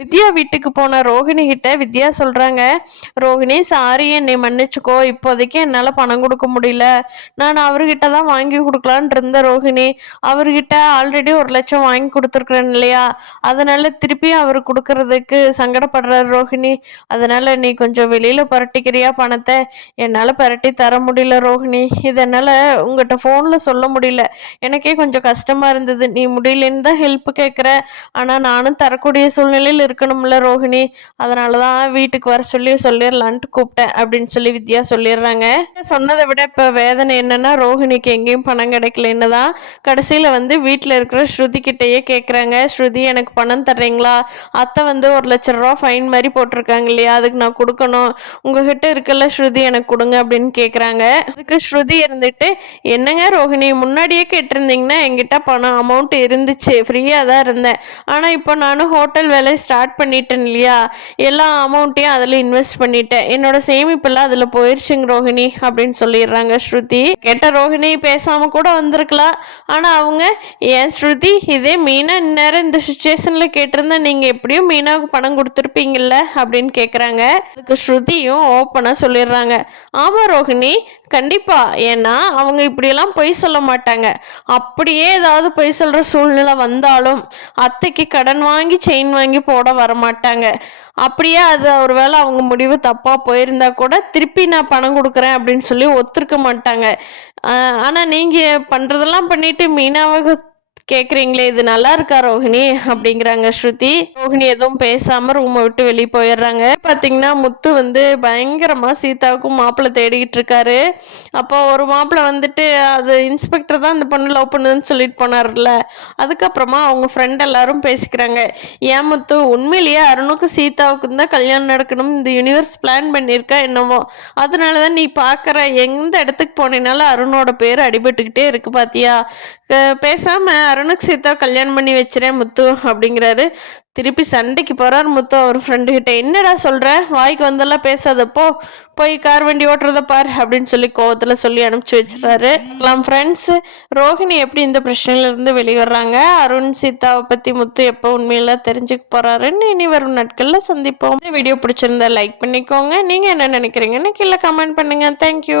வித்யா வீட்டுக்கு போன ரோஹிணி கிட்ட வித்யா சொல்றாங்க, ரோஹிணி சாரி என்னை மன்னிச்சுக்கோ, இப்போதைக்கு என்னால் பணம் கொடுக்க முடியல. நான் அவர்கிட்ட தான் வாங்கி கொடுக்கலான் இருந்த ரோஹிணி. அவர்கிட்ட ஆல்ரெடி 1,00,000 வாங்கி கொடுத்துருக்குறேன் இல்லையா, அதனால திருப்பி அவர் கொடுக்கறதுக்கு சங்கடப்படுறார் ரோஹிணி. அதனால நீ கொஞ்சம் வெளியில புரட்டிக்கிறியா பணத்தை? என்னால் புரட்டி தர முடியல ரோஹிணி. இதனால் உங்கள்கிட்ட ஃபோனில் சொல்ல முடியல. எனக்கே கொஞ்சம் கஷ்டமாக இருந்தது. நீ முடியலன்னு தான் ஹெல்ப் கேட்குற, ஆனால் நானும் தரக்கூடிய சூழ்நிலையில் இருக்கணும்ல ரோஹிணி. அதனால தான் வீட்டுக்கு வர சொல்லிடலான்ட்டு கூப்பிட்டேன் அப்படின்னு சொல்லி வித்யா சொல்லிடுறாங்க. சொன்னதை விட இப்போ வேதனை என்னன்னா, ரோஹிணிக்கு எங்கேயும் பணம் கிடைக்கலன்னு தான் கடைசியில் வீட்டில் இருக்கிற ஸ்ருதி கிட்டேயே கேட்குறாங்க. ஸ்ருதி எனக்கு பணம் தர்றீங்களா? அத்தை 1,00,000 ஃபைன் மாதிரி போட்டிருக்காங்க இல்லையா, அதுக்கு நான் கொடுக்கணும். உங்ககிட்ட இருக்கல ஸ்ருதி, எனக்கு கொடுங்க அப்படின்னு கேட்குறாங்க. அதுக்கு ஸ்ருதி இருந்துட்டு, என்னங்க ரோஹிணி, முன்னாடியே கேட்டிருந்தீங்கன்னா என்கிட்ட பணம் அமௌண்ட் இருந்துச்சு, ஃப்ரீயாக தான் இருந்தேன். ஆனால் இப்போ நானும் ஹோட்டல் வேலையை ஸ்டார்ட் பண்ணிட்டேன் இல்லையா, எல்லா அமௌண்ட்டையும் அதில் இன்வெஸ்ட் பண்ணிட்டேன். என்னோட சேமிப்பெல்லாம் அதில் போயிடுச்சுங்க ரோஹிணி அப்படின்னு சொல்லிடுறாங்க ஸ்ருதி. கேட்ட ரோஹிணி பேசாமல் கூட வந்திருக்கலாம். ஆனால் அவங்க, ஏன் ஸ்ருதி, இதே மீனா இந்நேரம் இந்த சுச்சுவேஷனில் கேட்டிருந்தா நீங்கள் எப்படியும் மீனாவுக்கு பணம் கொடுத்துருப்பீங்கல்ல அப்படின்னு கேட்குறாங்க. அதுக்கு ஸ்ருதியும் ஓப்பனாக சொல்லிடுறாங்க, ஆமாம் ரோஹிணி, கண்டிப்பா. ஏன்னா அவங்க இப்படியெல்லாம் பொய் சொல்ல மாட்டாங்க. அப்படியே ஏதாவது பொய் சொல்ற சூழ்நிலை வந்தாலும் அத்தைக்கு கடன் வாங்கி செயின் வாங்கி போட வரமாட்டாங்க. அப்படியே அது ஒருவேளை அவங்க முடிவு தப்பா போயிருந்தா கூட திருப்பி நான் பணம் கொடுக்குறேன் அப்படின்னு சொல்லி ஒத்துருக்க மாட்டாங்க. ஆனா நீங்க பண்றதெல்லாம் பண்ணிட்டு மீனாவை கேட்குறீங்களே, இது நல்லா இருக்கா ரோஹிணி அப்படிங்கிறாங்க ஸ்ருதி. ரோஹிணி எதுவும் பேசாமல் ரூமை விட்டு வெளியே போயிடுறாங்க. பார்த்தீங்கன்னா முத்து பயங்கரமாக சீதாவுக்கும் மாப்பிள்ளை தேடிக்கிட்டு இருக்காரு. அப்போ ஒரு மாப்பிள்ளை அது இன்ஸ்பெக்டர் தான் அந்த பொண்ணு லவ் பண்ணுதுன்னு சொல்லிட்டு போனார்ல. அதுக்கப்புறமா அவங்க ஃப்ரெண்ட் எல்லாரும் பேசிக்கிறாங்க, ஏன் முத்து, உண்மையிலேயே அருணுக்கும் சீதாவுக்கும் தான் கல்யாணம் நடக்கணும் இந்த யூனிவர்ஸ் பிளான் பண்ணியிருக்கா என்னமோ. அதனால தான் நீ பார்க்குற எந்த இடத்துக்கு போனீங்கனாலும் அருணோட பேர் அடிபட்டுக்கிட்டே இருக்கு பார்த்தியா. பேசாமல் அருணுக்கு சீதா கல்யாணம் பண்ணி வச்சுறேன் முத்து அப்படிங்கிறாரு. திருப்பி சண்டைக்கு போகிறார் முத்து அவர் ஃப்ரெண்டுக்கிட்ட. என்னடா சொல்கிற, வாய்க்கு வந்தெல்லாம் பேசாதப்போ, போய் கார் வண்டி ஓட்டுறத பார் அப்படின்னு சொல்லி கோவத்தில் சொல்லி அனுப்பிச்சி வச்சுறாரு. ஃப்ரெண்ட்ஸ், ரோஹிணி எப்படி இந்த பிரச்சனையிலேருந்து வெளிவர்றாங்க, அருண் சீதாவை பற்றி முத்து எப்போ உண்மையெல்லாம் தெரிஞ்சுக்க போகிறாருன்னு இனி வரும் நாட்களில் சந்திப்போம். இந்த வீடியோ பிடிச்சிருந்தா லைக் பண்ணிக்கோங்க. நீங்கள் என்ன நினைக்கிறீங்கன்னு கீழே கமெண்ட் பண்ணுங்கள். தேங்க்யூ.